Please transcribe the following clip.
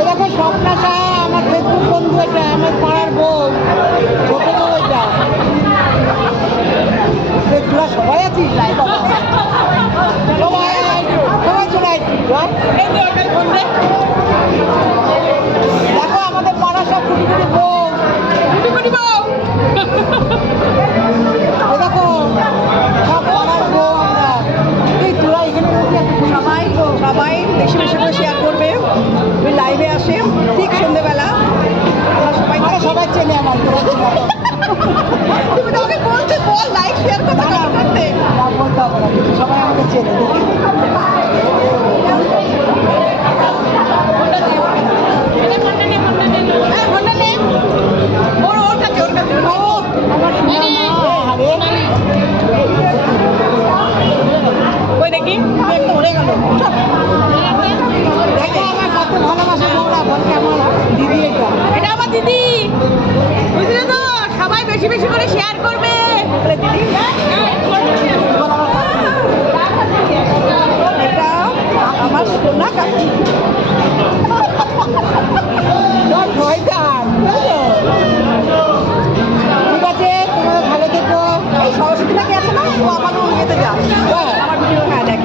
এরকম স্বপ্না সাহা আমার ফেসবুক বন্ধু, এটা আমার পাড়ার বউ, ছোট বউ এটা। তোরা সবাই আছিস সবাই সবাই চলে আসছিস। দেখো আমাদের পাড়ার সব কুটি কুটি বউ, দেখো সব পাড়ার বউ আমরা। এই তোরা এখানে সবাই সবাই বেশি বেশি করে শেয়ার করবে। ওই লাইভে আসে ঠিক সন্ধ্যেবেলা, সবাই সবাই চেনে আমার, তোরা চেনে। তুমি তো আমাকে বলছো বল লাইক শেয়ার করতে করতে। বলতে হবে না, সবাই আমাকে চেনে।